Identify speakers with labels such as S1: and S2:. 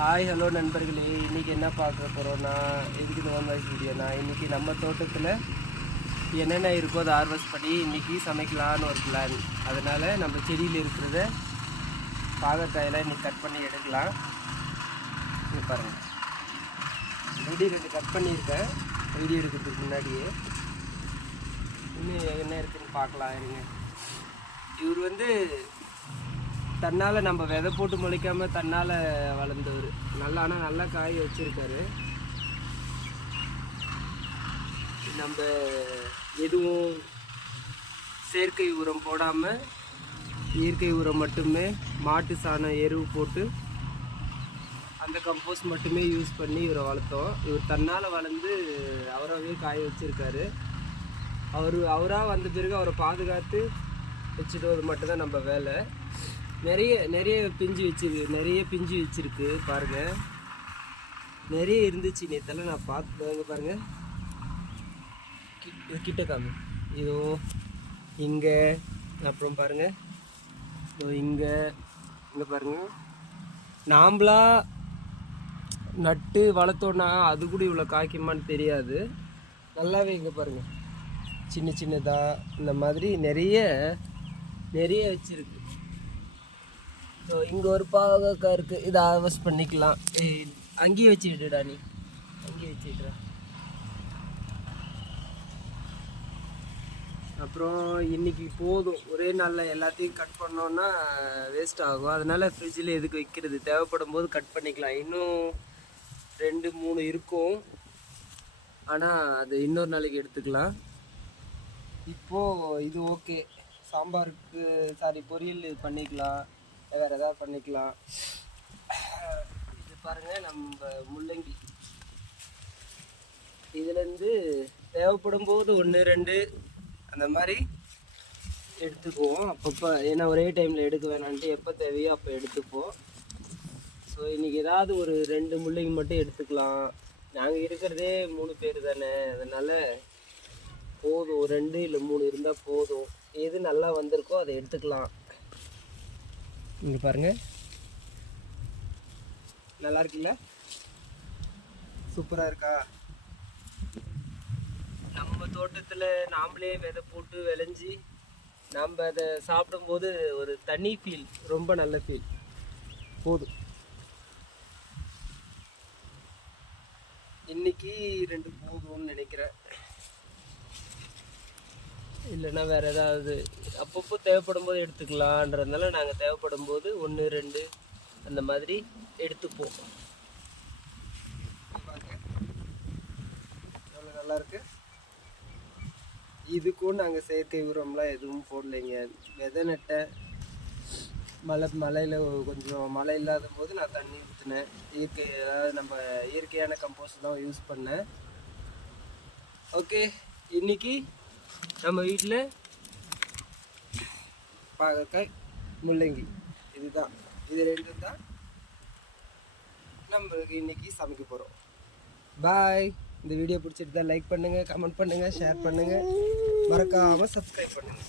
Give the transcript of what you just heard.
S1: Hi hello நண்பர்களே. இன்றைக்கி என்ன பார்க்க போகிறோம்னா எதுக்கு இந்த ஒன் வாய்ஸ் வீடியோனா இன்றைக்கி நம்ம தோட்டத்தில் என்னென்ன இருக்கோ அதை ஹார்வெஸ்ட் பண்ணி இன்றைக்கி சமைக்கலான்னு ஒரு பிளான் அதனால் நம்ம செடியில் இருக்கிறத பாகற்காயெல்லாம் இன்றைக்கி கட் பண்ணி எடுக்கலாம். இது பாருங்கள் ரெடி ரெண்டு கட் பண்ணியிருக்கேன். வீடியோ எடுக்கிறதுக்கு முன்னாடியே. இன்னும் என்ன இருக்குதுன்னு பார்க்கலாம் இருங்க. இவர் வந்து தன்னால் நம்ம விதை போட்டு முளைக்காமல் தன்னால் வளர்ந்தவர். நல்லா ஆனால் நல்லா காய வச்சுருக்காரு. நம்ம எதுவும் செயற்கை உரம் போடாமல் இயற்கை உரம் மட்டுமே மாட்டு சாணம் எருவு போட்டு அந்த கம்போஸ்ட் மட்டுமே யூஸ் பண்ணி இவரை வளர்த்தோம். இவர் தன்னால் வளர்ந்து அவராகவே காய வச்சுருக்காரு. அவர் அவராக வந்த பிறகு அவரை பாதுகாத்து வச்சுட்டு மட்டும்தான் நம்ம வேலை. நிறைய நிறைய பிஞ்சு வச்சிருக்கு நிறைய பிஞ்சு வச்சிருக்கு பாருங்கள் நிறைய இருந்துச்சு நேத்தெல்லாம் நான் பார்த்து பாருங்கள் கி- கிட்ட காமி. இதோ இங்கே அப்புறம் பாருங்கள் இதோ இங்கே இங்கே பாருங்கள் நாம்பளா நட்டு வளர்த்தோன்னா அது கூட இவ்வளோ காய்க்குமான்னு தெரியாது. நல்லாவே இங்கே பாருங்கள் சின்ன சின்னதாக இந்த மாதிரி நிறைய நிறைய வச்சுருக்கு. ஸோ இங்கே ஒரு பாவக்காய் இருக்குது இதை ஹார்வெஸ்ட் பண்ணிக்கலாம். ஏய், அங்கேயே வச்சுடுடா நீ. அங்கேயே வச்சுடுறா அப்புறம் இன்றைக்கி போதும். ஒரே நாளில் எல்லாத்தையும் கட் பண்ணோன்னா வேஸ்ட் ஆகும். அதனால் ஃப்ரிட்ஜில் எதுக்கு வைக்கிறது? தேவைப்படும் போது கட் பண்ணிக்கலாம். இன்னும் ரெண்டு மூணு இருக்கும். ஆனால் அது இன்னொரு நாளைக்கு எடுத்துக்கலாம். இப்போது இது ஓகே சாம்பாருக்கு சாரி பொரியல் பண்ணிக்கலாம். வேறு ஏதாவது பண்ணிக்கலாம். இது பாருங்கள் நம்ம முள்ளங்கி. இதுலேருந்து தேவைப்படும் போது ஒன்று ரெண்டு அந்த மாதிரி எடுத்துக்குவோம். அப்பப்போ ஏன்னா ஒரே டைமில் எடுக்க வேணான்ட்டு எப்போ தேவையோ அப்போ எடுத்துப்போம். ஸோ இன்றைக்கி ஏதாவது ஒரு ரெண்டு முள்ளங்கி மட்டும் எடுத்துக்கலாம். நாங்கள் இருக்கிறதே மூணு பேர் தானே அதனால் போதும். ரெண்டு இல்லை மூணு இருந்தால் போதும். எது நல்லா வந்திருக்கோ அதை எடுத்துக்கலாம். இங்கே பாருங்க. நல்லா இருக்குல்ல? சூப்பராக இருக்கா? நம்ம தோட்டத்தில் நாமளே விதை போட்டு விளைஞ்சி நம்ம அதை சாப்பிடும்போது ஒரு தனி ஃபீல் ரொம்ப நல்ல ஃபீல் போதும். இன்னைக்கு ரெண்டு போதும்னு நினைக்கிறேன். இல்லைன்னா வேறு ஏதாவது அப்பப்போ தேவைப்படும் போது எடுத்துக்கலான்றதுனால நாங்கள் தேவைப்படும் போது ஒன்று ரெண்டு அந்த மாதிரி எடுத்துப்போம். எவ்வளோ நல்லா இதுக்கும் நாங்கள் செயற்கை உரம்லாம் எதுவும் போடலைங்க. விதை நட்ட மழை மழையில் கொஞ்சம் மழை இல்லாத போது நான் தண்ணி ஊற்றினேன் இயற்கை அதாவது நம்ம இயற்கையான கம்போஸ்ட் தான் யூஸ் பண்ணேன். ஓகே இன்னைக்கு நம்ம வீட்டில் பாகற்காய் முள்ளங்கி. இதுதான். இது ரெண்டு தான் நம்மளுக்கு இன்னைக்கு சமைக்க போகிறோம் பாய் இந்த வீடியோ பிடிச்சிட்டு தான் லைக் பண்ணுங்கள் கமெண்ட் பண்ணுங்கள் ஷேர் பண்ணுங்கள் மறக்காமல் சப்ஸ்கிரைப் பண்ணுங்கள்